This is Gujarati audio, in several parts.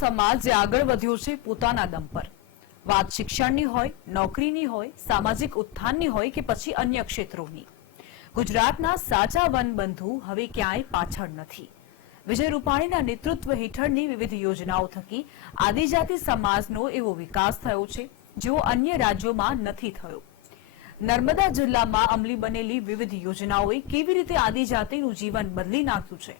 સમાજ જે આગળ વધ્યો છે પોતાના દમ પર, વાત શિક્ષણની હોય, નોકરીની હોય, સામાજિક ઉત્થાનની હોય કે પછી અન્ય ક્ષેત્રોની, ગુજરાતના સાચા વનબંધુ હવે ક્યાંય પાછળ નથી। વિજય રૂપાણીના નેતૃત્વ હેઠળની વિવિધ યોજનાઓ થકી આદિજાતિ સમાજનો એવો વિકાસ થયો છે જેવો અન્ય રાજ્યોમાં નથી થયો। નર્મદા જિલ્લામાં અમલી બનેલી વિવિધ યોજનાઓએ કેવી રીતે આદિજાતિનું જીવન બદલી નાખ્યું છે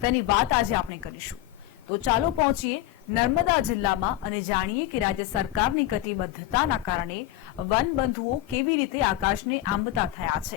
તેની વાત આજે આપણે કરીશું। તો ચાલો પહોંચીએ નર્મદા જિલ્લામાં અને જાણીએ કે રાજ્ય સરકારની કટિબદ્ધતાના કારણે વનબંધુઓ કેવી રીતે આકાશને આંબતા થયા છે।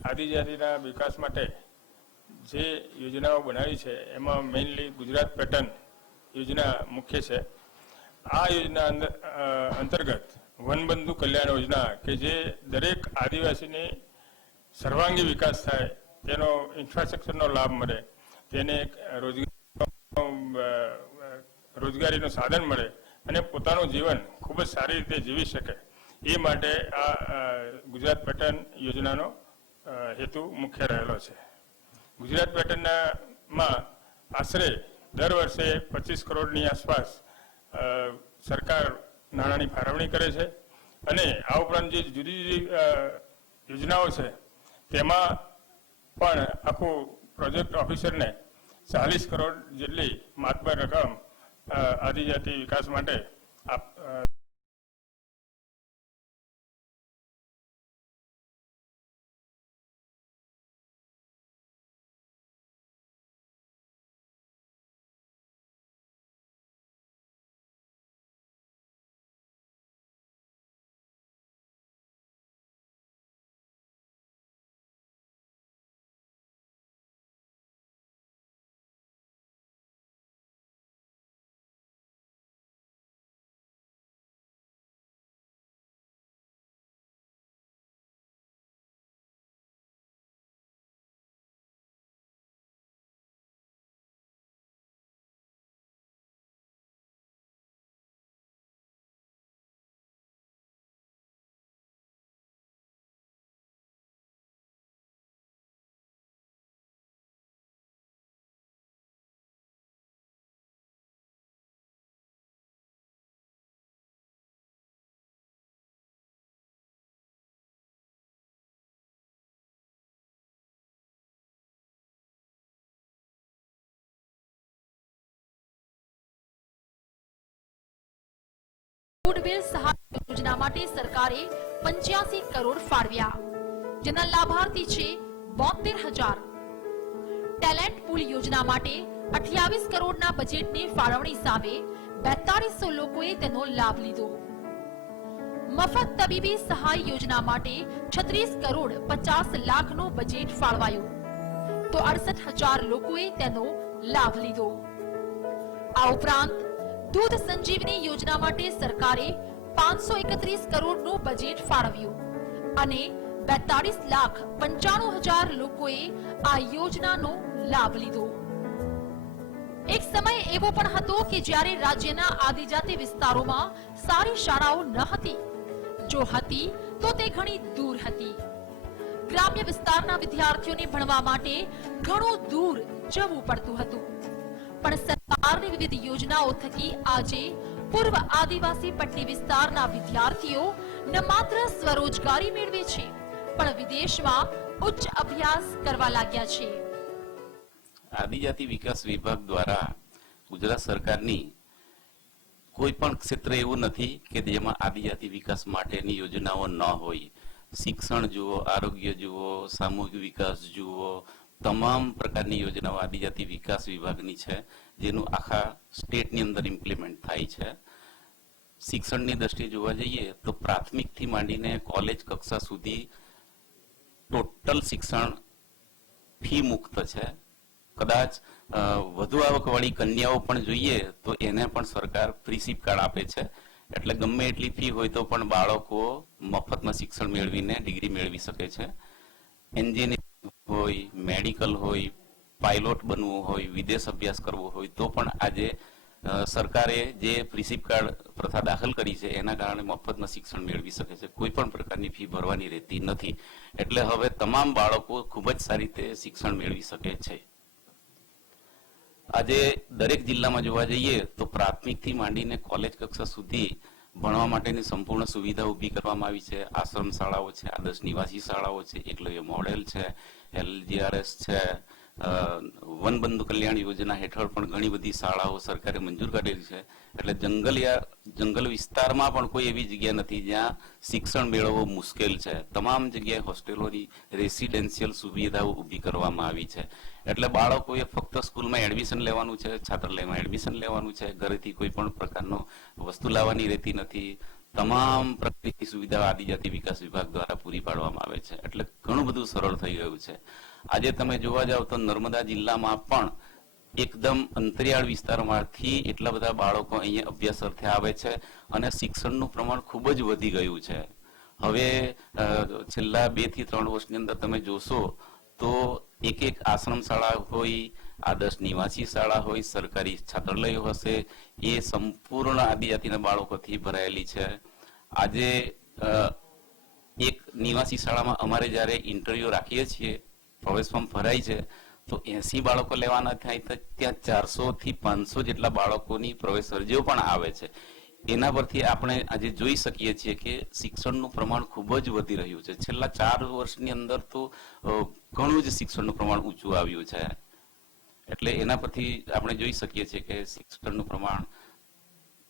આદિજાતિના વિકાસ માટે જે યોજનાઓ બનાવી છે એમાં મેઇનલી ગુજરાત પેટર્ન યોજના મુખ્ય છે। આ યોજના અંતર્ગત વનબંધુ કલ્યાણ યોજના કે જે દરેક આદિવાસીને સર્વાંગી વિકાસ થાય, તેનો ઇન્ફ્રાસ્ટ્રક્ચરનો લાભ મળે, તેને રોજગારીનું સાધન મળે અને પોતાનું જીવન ખૂબ જ સારી રીતે જીવી શકે, એ માટે આ ગુજરાત પેટર્ન યોજનાનો હેતુ મુખ્ય રહેલો છે। ગુજરાત પેટર્નમાં આશરે દર વર્ષે 25 કરોડની આસપાસ સરકાર નાણાંની ફાળવણી કરે છે અને આ ઉપરાંત જે જુદી જુદી યોજનાઓ છે તેમાં પણ આખું પ્રોજેક્ટ ઓફિસરને 40 કરોડ જેટલી માતબર રકમ આદિજાતિ વિકાસ માટે ગુડવિલ સહાય યોજના માટે સરકારે 85 કરોડ ફાળવ્યા, જેના લાભાર્થી છે 72,000। ટેલેન્ટ પૂલ યોજના માટે 28 કરોડના બજેટની ફાળવણી સામે 4200 લોકોએ તેનો લાભ લીધો। મફત તબીબી સહાય યોજના માટે 36 કરોડ 50 લાખનું બજેટ ફાળવાયું, તો 68,000 લોકોએ તેનો લાભ લીધો। આ ઉપરાંત दूध संजीवनी योजना माटे सरकारे 531 करोड़નું બજેટ ફાળવ્યું અને 42,95,000 લોકોએ આ યોજનાનો લાભ લીધો। એક સમય એવો પણ હતો કે જ્યારે રાજ્યના આદિજાતિ વિસ્તારોમાં સારી શાળાઓ ન હતી, જો હતી તો તે ઘણી દૂર હતી. ગ્રામ્ય વિસ્તારના વિદ્યાર્થીઓને ભણવા માટે ઘણું દૂર જવું પડતું હતું. પણ સરકારની વિવિધ યોજનાઓ થકી આજે પૂર્વ આદિવાસી પટ્ટી વિસ્તારના વિદ્યાર્થીઓ ન માત્ર સ્વરોજગારી મેળવે છે, પણ વિદેશમાં ઉચ્ચ અભ્યાસ કરવા લાગ્યા છે. આદિજાતિ વિકાસ વિભાગ દ્વારા ગુજરાત સરકારની કોઈ પણ ક્ષેત્ર એવું નથી કે જેમાં આદિજાતિ વિકાસ માટેની યોજનાઓ ન હોય. શિક્ષણ જુઓ, આરોગ્ય જુઓ, સામૂહિક વિકાસ જુઓ, તમામ પ્રકારની યોજનાઓ આદિજાતિ વિકાસ વિભાગની છે, જેનું આખા સ્ટેટની અંદર ઇમ્પ્લિમેન્ટ થાય છે. શિક્ષણની દ્રષ્ટિએ જોવા જઈએ તો પ્રાથમિકથી માંડીને કોલેજ કક્ષા સુધી ટોટલ શિક્ષણ ફી મુક્ત છે. કદાચ વધુ આવકવાળી કન્યાઓ પણ જોઈએ તો એને પણ સરકાર ફ્રી સિપ કાર્ડ આપે છે. એટલે ગમે એટલી ફી હોય તો પણ બાળકો મફતમાં શિક્ષણ મેળવીને ડિગ્રી મેળવી શકે છે. એન્જિનિયરિંગ હોય, મેડિકલ હોય, પાયલોટ બનવું હોય, વિદેશ અભ્યાસ કરવો હોય તો પણ આજે સરકારે જે ફ્રી સિપ કાર્ડ પ્રથા દાખલ કરી છે એના કારણે મફતમાં શિક્ષણ મેળવી શકે છે. કોઈ પણ પ્રકારની ફી ભરવાની રહેતી નથી. એટલે હવે તમામ બાળકો ખૂબ જ સારી રીતે શિક્ષણ મેળવી શકે છે. આજે દરેક જિલ્લામાં જોવા જઈએ તો પ્રાથમિકથી માંડીને કોલેજ કક્ષા સુધી ભણવા માટેની સંપૂર્ણ સુવિધા ઊભી કરવામાં આવી છે. આશ્રમ શાળાઓ છે, આદર્શ નિવાસી શાળાઓ છે, એકલવ્ય મોડેલ છે, LGRS છે, વનબંધુ કલ્યાણ યોજના હેઠળ પણ ઘણી બધી શાળાઓ સરકારે મંજૂર કરેલી છે. એટલે જંગલ વિસ્તારમાં પણ કોઈ એવી જગ્યા નથી જ્યાં શિક્ષણ મેળવવું મુશ્કેલ છે. તમામ જગ્યાએ હોસ્ટેલોની રેસિડેન્શિયલ સુવિધાઓ ઊભી કરવામાં આવી છે. એટલે બાળકોએ ફક્ત સ્કૂલમાં એડમિશન લેવાનું છે, છાત્રાલયમાં એડમિશન લેવાનું છે, ઘરેથી કોઈ પણ પ્રકારનો વસ્તુ લાવવાની રહેતી નથી. તમામ પ્રકારની સુવિધાઓ આદિજાતિ વિકાસ વિભાગ દ્વારા પૂરી પાડવામાં આવે છે. એટલે ઘણું બધું સરળ થઈ ગયું છે. આજે તમે જોવા જાવ તો નર્મદા જિલ્લામાં પણ એકદમ અંતરિયાળ વિસ્તારમાંથી એટલા બધા બાળકો અહીંયા અભ્યાસ અર્થે આવે છે અને શિક્ષણનું પ્રમાણ ખૂબ જ વધી ગયું છે. હવે છેલ્લા 2 થી 3 વર્ષની અંદર તમે જોશો તો એક આશ્રમ શાળા હોય, આદર્શ નિવાસી શાળા હોય, સરકારી છાત્રાલયો હશે, એ સંપૂર્ણ આદિજાતિના બાળકોથી ભરાયેલી છે. આજે એક નિવાસી શાળામાં અમારે જ્યારે ઇન્ટરવ્યુ રાખીએ છીએ, પ્રવેશ ફોર્મ ભરાય છે તો 80 બાળકો લેવાના થાય તો ત્યાં 400 થી 500 જેટલા બાળકોની પ્રવેશ અરજીઓ પણ આવે છે. એના પરથી આપણે આજે જોઈ શકીએ છીએ કે શિક્ષણનું પ્રમાણ ખૂબ જ વધી રહ્યું છે. છેલ્લા 4 વર્ષની અંદર તો ઘણું જ શિક્ષણનું પ્રમાણ ઊંચું આવ્યું છે. એટલે એના પરથી આપણે જોઈ શકીએ છીએ કે શિક્ષણનું પ્રમાણ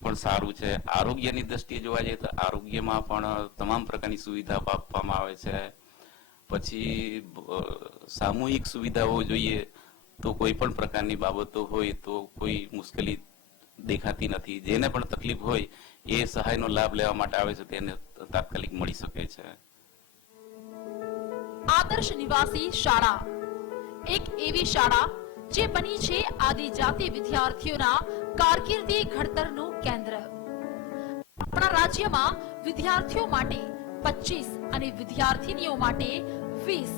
પણ સારું છે. આરોગ્યની દ્રષ્ટિએ જોવા જઈએ તો આરોગ્યમાં પણ તમામ પ્રકારની સુવિધા આપવામાં આવે છે. પછી સામૂહિક સુવિધાઓ જોઈએ તો કોઈ પણ પ્રકારની બાબતો હોય તો કોઈ મુશ્કેલી દેખાતી નથી. જેને પણ તકલીફ હોય એ સહાયનો લાભ લેવા માટે આવે છે તેને તાત્કાલિક મળી શકે છે. આદર્શ નિવાસી શાળા એક એવી શાળા જે બની છે આદિજાતિ વિદ્યાર્થીઓના કારકિર્દી ઘડતરનું કેન્દ્ર. આપણા રાજ્યમાં વિદ્યાર્થીઓ માટે 25 અને વિદ્યાર્થીનીઓ માટે 20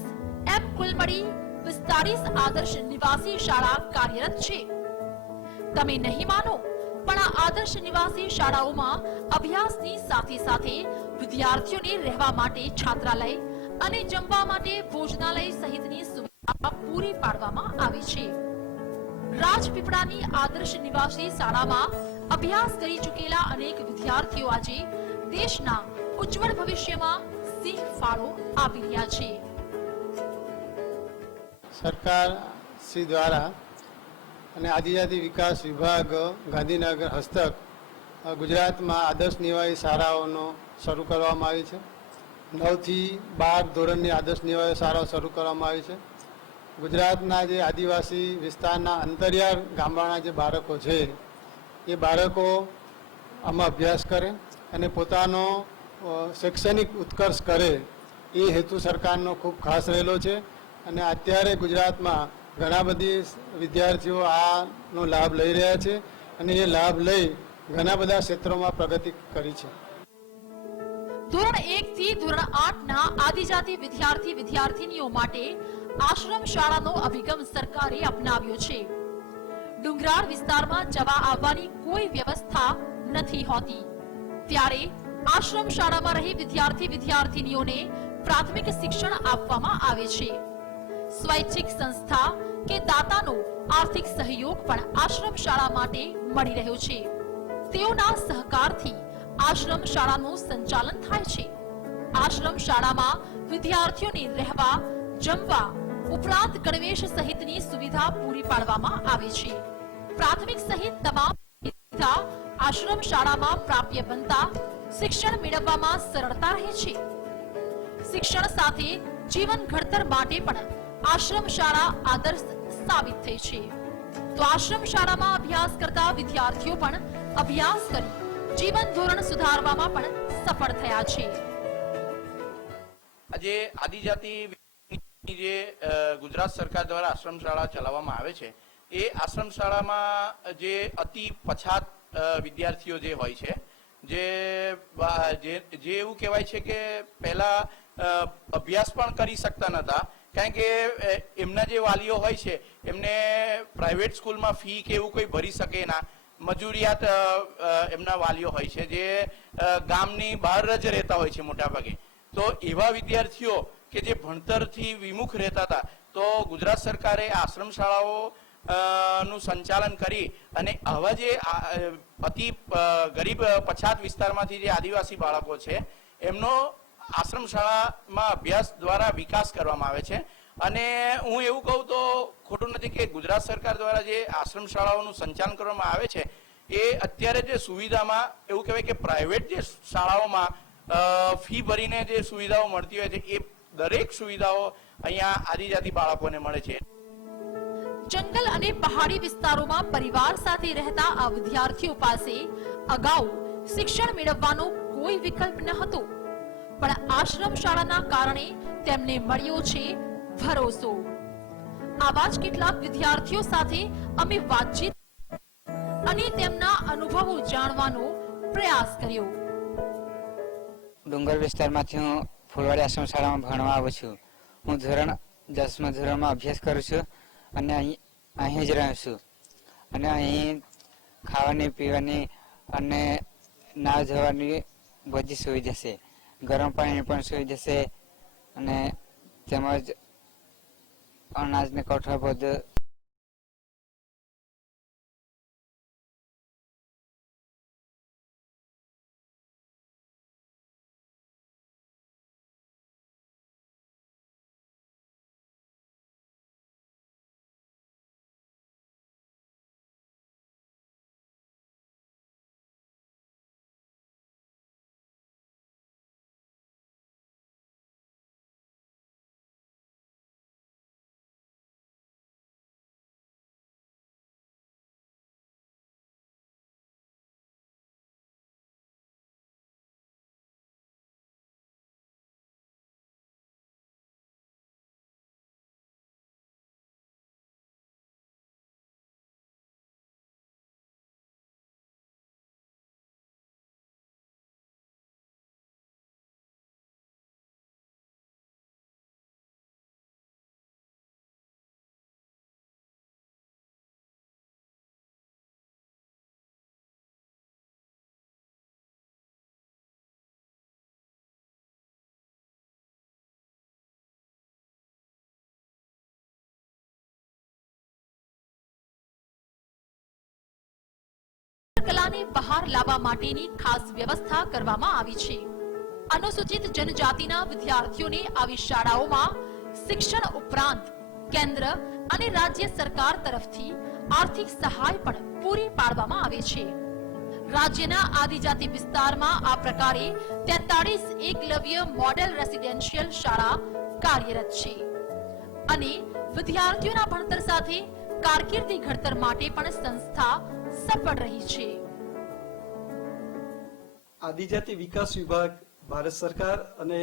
એમ કુલ મળી 45 આદર્શ નિવાસી શાળા કાર્યરત છે. તમે નહીં માનો પણ આ આદર્શ નિવાસી શાળાઓમાં અભ્યાસની સાથે સાથે વિદ્યાર્થીઓને રહેવા માટે છાત્રાલય અને જમવા માટે ભોજનાલય સહિતની સુવિધા પૂરી પાડવામાં આવી છે. રાજપીપળાની આદર્શ નિવાસી શાળામાં અભ્યાસ કરી ચૂકેલા અનેક વિદ્યાર્થીઓ આજે દેશના ઉજ્જવળ ભવિષ્યમાં સિંહ ફાળો આપી રહ્યા છે. સરકાર શ્રી દ્વારા અને આદિજાતિ વિકાસ વિભાગ ગાંધીનગર હસ્તક ગુજરાતમાં આદર્શ નિવાસી શાળાઓનો શરૂ કરવામાં આવી છે. 9 થી 12 ધોરણની આદર્શ નિવાસી શાળાઓ શરૂ કરવામાં આવી છે. ગુજરાતના જે આદિવાસી વિસ્તારના અંતરિયાળ ગામડાના જે બાળકો છે એ બાળકો આમાં અભ્યાસ કરે અને પોતાનો શૈક્ષણિક ઉત્કર્ષ કરે એ હેતુ સરકારનો ખૂબ ખાસ રહેલો છે. અને અત્યારે ગુજરાતમાં ઘણા બધી વિદ્યાર્થીઓ આનો લાભ લઈ રહ્યા છે અને એ લાભ લઈ ઘણા બધા ક્ષેત્રોમાં પ્રગતિ કરી છે. ધોરણ 1 થી ધોરણ 8 ના આદિજાતિ વિદ્યાર્થીનીઓ માટે આશ્રમ શાળાનો અભિગમ સરકારે અપનાવ્યો છે. ડુંગરાળ વિસ્તારમાં જવા આવવાની કોઈ વ્યવસ્થા નથી હોતી, ત્યારે આશ્રમ શાળામાં રહી વિદ્યાર્થીનીઓને પ્રાથમિક શિક્ષણ આપવામાં આવે છે. સ્વૈચ્છિક સંસ્થા કે દાતાનો આર્થિક સહયોગ પણ આશ્રમ શાળા માટે મળી રહ્યો છે. તેઓના સહકારથી આશ્રમ શાળાનું સંચાલન થાય છે. આશ્રમ શાળામાં વિદ્યાર્થીઓને રહેવા, જમવા ઉપરાંત ગણવેશ સહિતની સુવિધા પૂરી પાડવામાં આવે છે. પ્રાથમિક સહિત તમામ સુવિધા આશ્રમ શાળામાં પ્રાપ્ય બનતા શિક્ષણ મેળવવામાં સરળતા રહે છે. શિક્ષણ સાથે જીવન ઘડતર માટે પણ આશ્રમ શાળા આદર્શ સાબિત થઈ છે. તો આશ્રમ શાળામાં અભ્યાસ કરતા વિદ્યાર્થીઓ પણ અભ્યાસ કરી જીવન ધોરણ સુધારવામાં પણ સફળ થયા છે. આજે આદિજાતિ જે ગુજરાત સરકાર દ્વારા આશ્રમ શાળા ચલાવવામાં આવે છે, એ આશ્રમ શાળામાં જે અતિ પછાત વિદ્યાર્થીઓ જે હોય છે, જે એવું કહેવાય છે કે પહેલા અભ્યાસ પણ કરી શકતા નતા, કારણ કે એમના જે વાલીઓ હોય છે એમને પ્રાઇવેટ સ્કૂલમાં ફી કે એવું કોઈ ભરી શકે ના, મજૂરિયાત એમના વાલીઓ હોય છે જે ગામની બહાર જ રહેતા હોય છે મોટા ભાગે. તો એવા વિદ્યાર્થીઓ કે જે ભણતરથી વિમુખ રહેતા હતા, તો ગુજરાત સરકારે આશ્રમ શાળાઓ નું સંચાલન કરી અને આવા જે અતિ ગરીબ પછાત વિસ્તારમાંથી જે આદિવાસી બાળકો છે એમનો આશ્રમ શાળામાં અભ્યાસ દ્વારા વિકાસ કરવામાં આવે છે. અને હું એવું કહું તો ખોટું નથી કે ગુજરાત સરકાર દ્વારા જે આશ્રમ શાળાઓનું સંચાલન કરવામાં આવે છે, એ અત્યારે જે સુવિધામાં એવું કહેવાય કે પ્રાઇવેટ જે શાળાઓમાં ફી ભરીને જે સુવિધાઓ મળતી હોય છે, એ દરેક સુવિધાઓ અહીંયા આદિજાતિ બાળકોને મળે છે. જંગલ અને પહાડી વિસ્તારોમાં પરિવાર સાથે રહેતા આ વિદ્યાર્થીઓ પાસે અગાઉ શિક્ષણ મેળવવાનો કોઈ વિકલ્પ ન હતો, પણ આશ્રમ શાળાના કારણે તેમને મળ્યો છે ભરોસો. આવા જ કેટલાક વિદ્યાર્થીઓ સાથે અમે વાતચીત અને તેમના અનુભવો જાણવાનો પ્રયાસ કર્યો. ડુંગર વિસ્તારમાંથી હું ફૂલવાડી આશ્રમ શાળામાં ભણવા આવું છું. હું ધોરણ 10મા ધોરણમાં અભ્યાસ કરું છું અને અહીં જ રહું છું. અને અહીં ખાવાની, પીવાની અને નાવ ધોવાની બધી સુવિધા છે. ગરમ પાણીની પણ સુવિધા છે અને તેમજ અનાજને કોઠા બધું કલાને બહાર લાવવા માટેની ખાસ વ્યવસ્થા કરવામાં આવી છે. અનુસૂચિત જનજાતિના વિદ્યાર્થીઓને આવી શાળાઓમાં શિક્ષણ ઉપરાંત કેન્દ્ર અને રાજ્ય સરકાર તરફથી આર્થિક સહાય પણ પૂરી પાડવામાં આવે છે. રાજ્યના આદિજાતિ વિસ્તારમાં આ પ્રકારે 43 એકલવ્ય મોડેલ રેસિડેન્શિયલ શાળા કાર્યરત છે અને વિદ્યાર્થીઓના ભણતર સાથે કારકિર્દી ઘડતર માટે પણ સંસ્થા સફળ રહી છે. આદિજાતિ વિકાસ વિભાગ ભારત સરકાર અને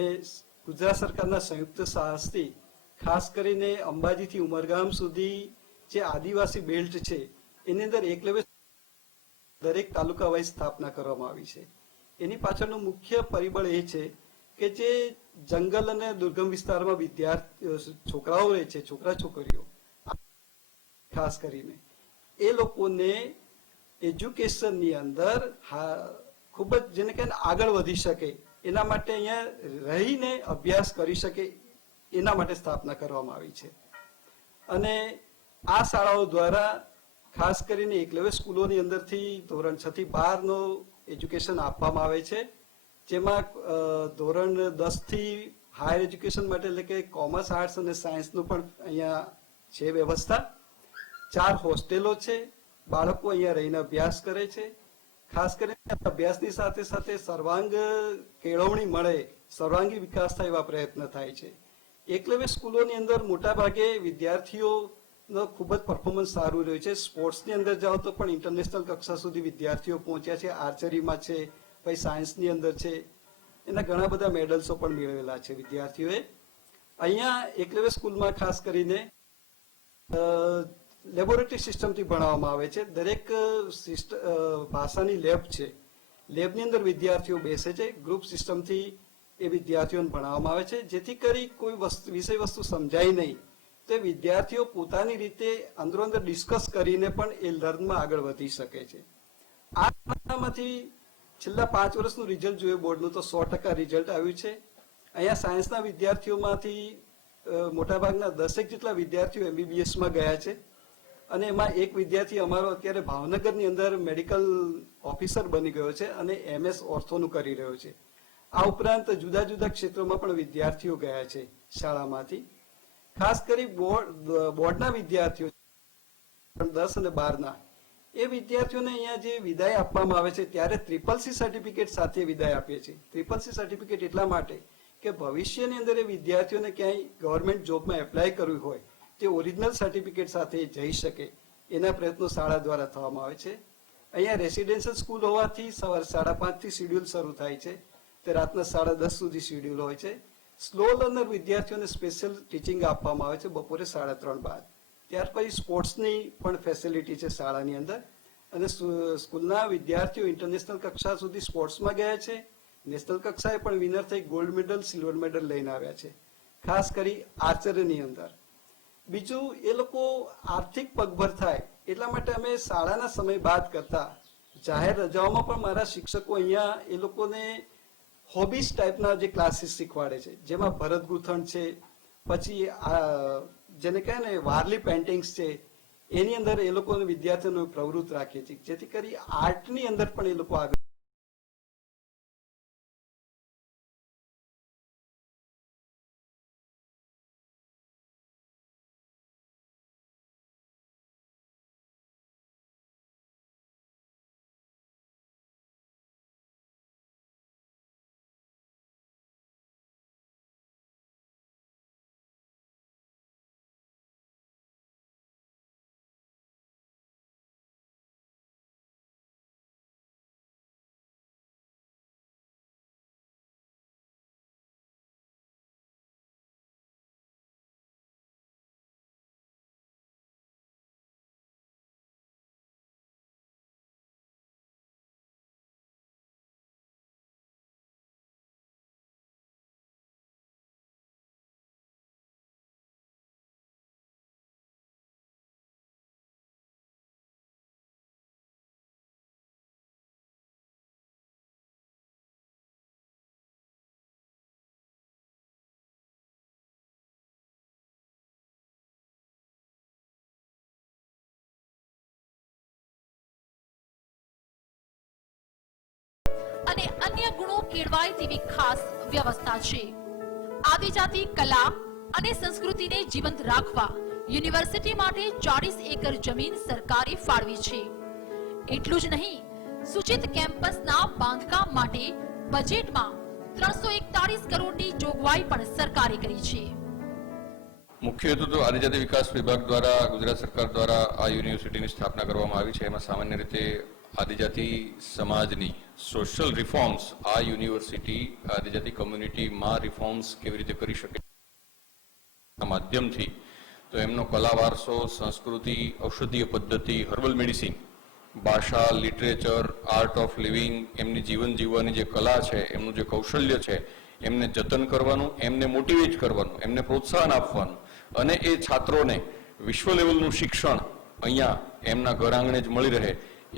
ગુજરાત સરકારના સંયુક્ત સાહસથી ખાસ કરીને અંબાજીથી ઉમરગામ સુધી જે આદિવાસી બેલ્ટ છે એની અંદર એકલવ્ય દરેક તાલુકા વાઇઝ સ્થાપના કરવામાં આવી છે. એની પાછળનું મુખ્ય પરિબળ એ છે કે જે જંગલ અને દુર્ગમ વિસ્તારમાં વિદ્યાર્થી છોકરાઓ રહે છે, છોકરા છોકરીઓ ખાસ કરીને એ લોકોને એજ્યુકેશનની અંદર ખૂબ જ જેને કે આગળ વધી શકે એના માટે અહીંયા રહીને અભ્યાસ કરી શકે એના માટે સ્થાપના કરવામાં આવી છે. અને આ શાળાઓ દ્વારા ખાસ કરીને એકલવ્ય સ્કૂલોની અંદરથી ધોરણ 6 થી 12 નો એજ્યુકેશન આપવામાં આવે છે, જેમાં ધોરણ 10 થી હાયર એજ્યુકેશન માટે એટલે કે કોમર્સ, આર્ટ્સ અને સાયન્સનું પણ અહીંયા છે વ્યવસ્થા. 4 હોસ્ટેલો છે, બાળકો અહીંયા રહીને અભ્યાસ કરે છે. ખાસ કરીને અભ્યાસની સાથે સાથે સર્વાંગ કેળવણી મળે, સર્વાંગી વિકાસ થાય એવા પ્રયત્ન થાય છે. એકલવ્ય સ્કૂલોની અંદર મોટા ભાગે વિદ્યાર્થીઓનો ખૂબ જ પરફોર્મન્સ સારું રહ્યું છે. સ્પોર્ટ્સની અંદર જાઓ તો પણ ઇન્ટરનેશનલ કક્ષા સુધી વિદ્યાર્થીઓ પહોંચ્યા છે. આર્ચરીમાં છે, પછી સાયન્સની અંદર છે, એના ઘણા બધા મેડલ્સો પણ મેળવેલા છે વિદ્યાર્થીઓએ. અહીંયા એકલવ્ય સ્કૂલમાં ખાસ કરીને લેબોરેટરી સિસ્ટમથી ભણાવવામાં આવે છે. દરેક ભાષાની લેબ છે, લેબની અંદર વિદ્યાર્થીઓ બેસે છે. ગ્રુપ સિસ્ટમથી એ વિદ્યાર્થીઓને ભણાવવામાં આવે છે, જેથી કરી કોઈ વિષય વસ્તુ સમજાય નહીં તો વિદ્યાર્થીઓ પોતાની રીતે અંદરો અંદર ડિસ્કસ કરીને પણ એ લર્નમાં આગળ વધી શકે છે. આમાંથી છેલ્લા 5 વર્ષનું રિઝલ્ટ જોઈએ બોર્ડનું તો 100% રિઝલ્ટ આવ્યું છે. અહીંયા સાયન્સના વિદ્યાર્થીઓમાંથી મોટાભાગના 10 જેટલા વિદ્યાર્થીઓ MBBSમાં ગયા છે. અને એમાં એક વિદ્યાર્થી અમારો અત્યારે ભાવનગરની અંદર મેડિકલ ઓફિસર બની ગયો છે અને MS ઓર્થોનું કરી રહ્યો છે. આ ઉપરાંત જુદા જુદા ક્ષેત્રોમાં પણ વિદ્યાર્થીઓ ગયા છે શાળામાંથી. ખાસ કરી બોર્ડના વિદ્યાર્થીઓ 10 અને 12ના એ વિદ્યાર્થીઓને અહીંયા જે વિદાય આપવામાં આવે છે ત્યારે CCC સર્ટિફિકેટ સાથે વિદાય આપીએ છીએ. CCC સર્ટિફિકેટ એટલા માટે કે ભવિષ્યની અંદર એ વિદ્યાર્થીઓને ક્યાંય ગવર્મેન્ટ જોબમાં એપ્લાય કરવી હોય તે ઓરિજિનલ સર્ટિફિકેટ સાથે જઈ શકે એના પ્રયત્નો શાળા દ્વારા થવામાં આવે છે. અહીંયા રેસિડેન્શિયલ સ્કૂલ હોવાથી સવારે 5:30 થી શિડ્યુલ શરૂ થાય છે, તે રાતના 10:30 સુધી શિડ્યુલ હોય છે. સ્લો લર્નર વિદ્યાર્થીઓને સ્પેશિયલ ટીચિંગ આપવામાં આવે છે બપોરે 3:30 બાદ. ત્યાર પછી સ્પોર્ટ્સની પણ ફેસિલિટી છે શાળાની અંદર. અને સ્કૂલના વિદ્યાર્થીઓ ઇન્ટરનેશનલ કક્ષા સુધી સ્પોર્ટ્સમાં ગયા છે. નેશનલ કક્ષાએ પણ વિનર થઈ ગોલ્ડ મેડલ, સિલ્વર મેડલ લઈને આવ્યા છે, ખાસ કરી આર્ચરીની અંદર. બીજું, એ લોકો આર્થિક પગભર થાય એટલા માટે અમે શાળાના સમય બાદ કરતા જાહેર રજાઓમાં પણ મારા શિક્ષકો અહીંયા એ લોકોને હોબીસ ટાઈપના જે ક્લાસીસ શીખવાડે છે, જેમાં ભરત ગૂંથણ છે, પછી જેને કહે ને વારલી પેઇન્ટિંગ્સ છે, એની અંદર એ લોકોને વિદ્યાર્થીઓને પ્રવૃત્ત રાખીએ છીએ, જેથી કરી આર્ટની અંદર પણ એ લોકો આગળ. અને અન્ય ગુણો કેળવાય તેવી ખાસ વ્યવસ્થા છે. આદિજાતિ કલા અને સંસ્કૃતિને જીવંત રાખવા યુનિવર્સિટી માટે 40 એકર જમીન સરકારે ફાળવી છે. એટલું જ નહીં, સૂચિત કેમ્પસના બાંધકામ માટે બજેટમાં 341 કરોડની જોગવાઈ પણ સરકારે કરી છે. મુખ્ય હેતુ તો આદિજાતિ વિકાસ વિભાગ દ્વારા ગુજરાત સરકાર દ્વારા આ યુનિવર્સિટીની સ્થાપના કરવામાં આવી છે. એમાં સામાન્ય રીતે આદિજાતિ સમાજની સોશિયલ રિફોર્મ્સ આ યુનિવર્સિટી આદિજાતિ કમ્યુનિટીમાં રિફોર્મ્સ કેવી રીતે કરી શકે માધ્યમથી, તો એમનો કલા વારસો, સંસ્કૃતિ, ઔષધીય પદ્ધતિ, હર્બલ મેડિસિન, ભાષા, લિટરેચર, આર્ટ ઓફ લિવિંગ, એમની જીવન જીવવાની જે કલા છે, એમનું જે કૌશલ્ય છે, એમને જતન કરવાનું, એમને મોટિવેટ કરવાનું, એમને પ્રોત્સાહન આપવાનું અને એ છાત્રોને વિશ્વ લેવલનું શિક્ષણ અહીંયા એમના ઘર આંગણે જ મળી રહે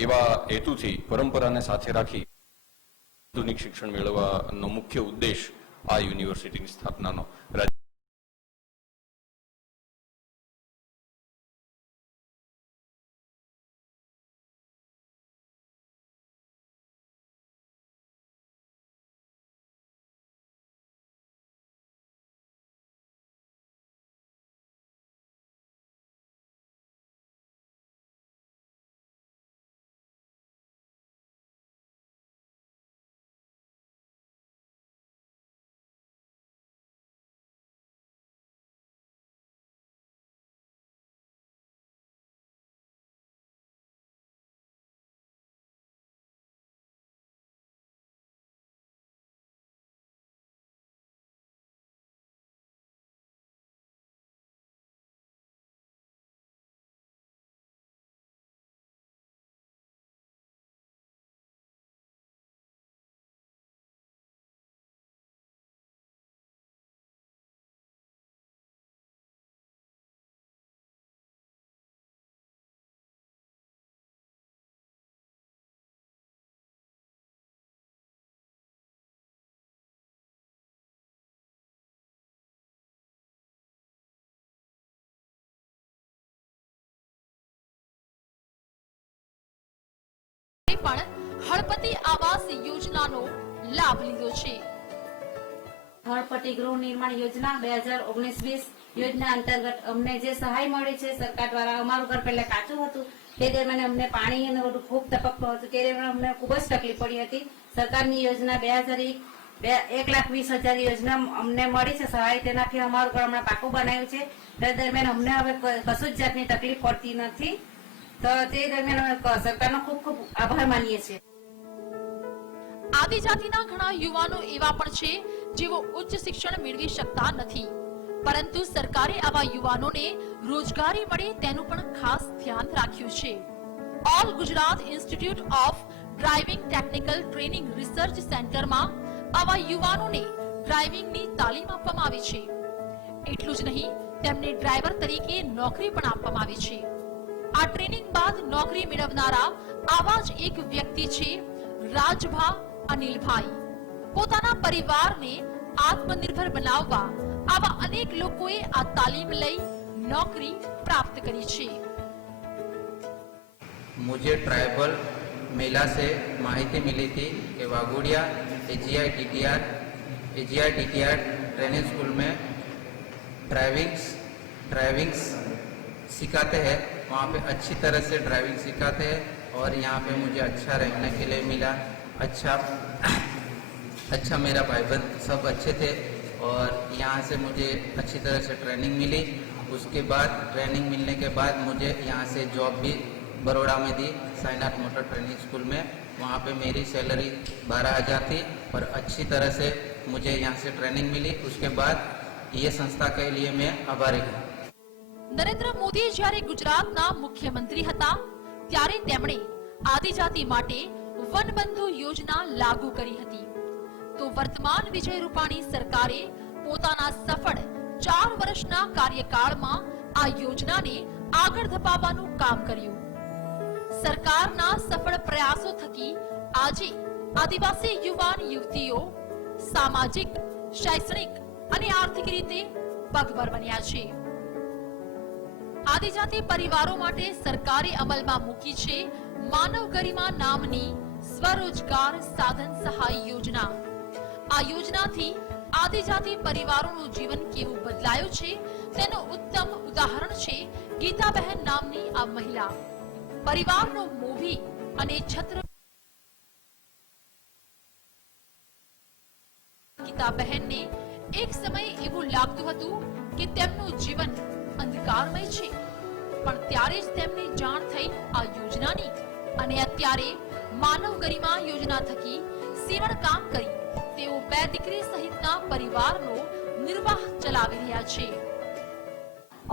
એવા હેતુથી પરંપરાને સાથે રાખી આધુનિક શિક્ષણ મેળવવાનો મુખ્ય ઉદ્દેશ આ યુનિવર્સિટીની સ્થાપનાનો પણ હળપતિ આવાસ યોજનાનો લાભ લીધો છે। હળપતિ ગૃહ નિર્માણ યોજના 2019-20 યોજના અંતર્ગત અમને જે સહાય મળી છે સરકાર દ્વારા, અમારું ઘર પહેલા કાચું હતું તે દરમિયાન અમને પાણી અને બધું ખૂબ તપકતું હતું, તે દરમિયાન અમને ખૂબ જ તકલીફ પડી હતી। સરકારની યોજના 1,20,000 યોજના અમને મળી છે સહાય, તેનાથી અમારું ઘર હમણાં પાકું બનાવ્યું છે। તે દરમિયાન અમને હવે કશું જ જાતની તકલીફ પડતી નથી, તો તે દરમિયાન અમે સરકારનો ખૂબ ખૂબ આભાર માનીએ છીએ। આદિજાતિના ઘણા યુવાનો એવા પણ છે જેઓ ઉચ્ચ શિક્ષણ મેળવી શકતા નથી, પરંતુ સરકારે આવા યુવાનોને રોજગારી મળે તેનું પણ ખાસ ધ્યાન રાખ્યું છે। All Gujarat institute of driving technical training research સેન્ટરમાં આવા યુવાનોને ડ્રાઇવિંગની તાલીમ આપવામાં આવી છે। એટલું જ નહીં, તેમને ડ્રાઈવર તરીકે નોકરી પણ આપવામાં આવી છે। આ ટ્રેનિંગ બાદ નોકરી મેળવનારા આવા જ એક વ્યક્તિ છે રાજભા અનિલભાઈ। પોતાના પરિવારને આત્મનિર્ભર બનાવવા આવા અનેક લોકોએ આ તાલીમ લઈ નોકરી પ્રાપ્ત કરી છે। मुझे ट्राइबल मेला से माहिती मिली थी कि वागुड़िया AGI TTR ट्रेनिंग स्कूल में ड्राइविंग सिखाते हैं। वहाँ पे अच्छी तरह से ड्राइविंग सिखाते हैं और यहाँ पे मुझे अच्छा रहने के लिए मिला। अच्छा मेरा भाईबंध सब अच्छे थे और यहाँ से मुझे अच्छी तरह से ट्रेनिंग मिली। उसके बाद ट्रेनिंग मिलने के बाद मुझे यहाँ से जॉब भी बड़ौदा में दी, साइनाथ मोटर ट्रेनिंग स्कूल में। वहाँ पे मेरी सैलरी 12,000 थी और अच्छी तरह से मुझे यहाँ से ट्रेनिंग मिली। उसके बाद ये संस्था के लिए मैं आभारी हूँ। નરેન્દ્ર મોદી જ્યારે ગુજરાતના મુખ્યમંત્રી હતા ત્યારે તેમણે આદિજાતિ માટે વનબંધુ યોજના લાગુ કરી હતી, તો વર્તમાન વિજય રૂપાણી સરકારે પોતાના સફળ 4 વર્ષના કાર્યકાળમાં આ યોજનાને આગળ ધપાવવાનું કામ કર્યું। સરકારના સફળ પ્રયાસો થકી આજે આદિવાસી યુવાન યુવતીઓ સામાજિક, શૈક્ષણિક અને આર્થિક રીતે પગભર બન્યા છે। આદિજાતિ પરિવારો માટે સરકારે અમલમાં મૂકી છે માનવ ગરિમા નામની સ્વરોજગાર સાધન સહાય યોજના। આ યોજનાથી આદિજાતિ પરિવારોનું જીવન કેવું બદલાયું છે તેનું ઉત્તમ ઉદાહરણ છે ગીતાબહેન નામની આ મહિલા। પરિવારનો મોભી અને છત્ર ગીતાબહેનને એક સમય એવું લાગતું હતું કે તેમનું જીવન અંધકારમય છે, પણ ત્યારે જ તેમને જાણ થઈ આ યોજનાની અને અત્યારે માનવ ગરિમા યોજના થકી સીવણ કામ કરી તેઓ 2 દીકરી સહિતના પરિવારનો નિર્વાહ ચલાવી રહ્યા છે।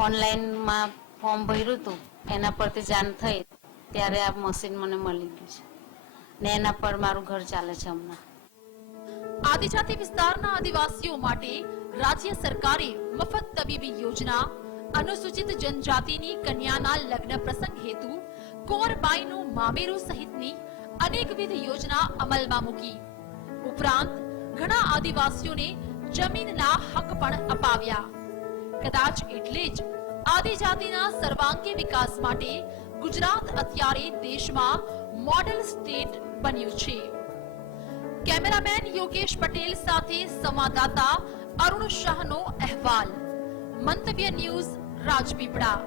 ઓનલાઈનમાં ફોર્મ ભર્યું હતું, એના પરથી જાણ થઈ ત્યારે આ મશીન મને મળી ગયું છે ને એના પર મારું ઘર ચાલે છે હમણાં। આદિજાતિ વિસ્તારના આદિવાસીઓ માટે રાજ્ય સરકારે મફત તબીબી યોજના, अनुसूचित जनजाति कन्याना लग्न प्रसंग हेतु કુંવરબાઈનું મામેરું સહિતની અનેકવિધ યોજના અમલમાં મૂકી. ઉપરાંત ઘણા આદિવાસીઓને જમીનના હક પણ અપાવ્યા. કદાચ એટલે જ આદિજાતિના સર્વાંગી વિકાસ માટે ગુજરાત અત્યારે દેશમાં મોડેલ સ્ટેટ બન્યું છે. કેમેરામેન યોગેશ પટેલ સાથે સંવાદદાતા અરુણ શાહનો અહેવાલ. મંતવ્ય ન્યૂઝ, રાજપીપળા.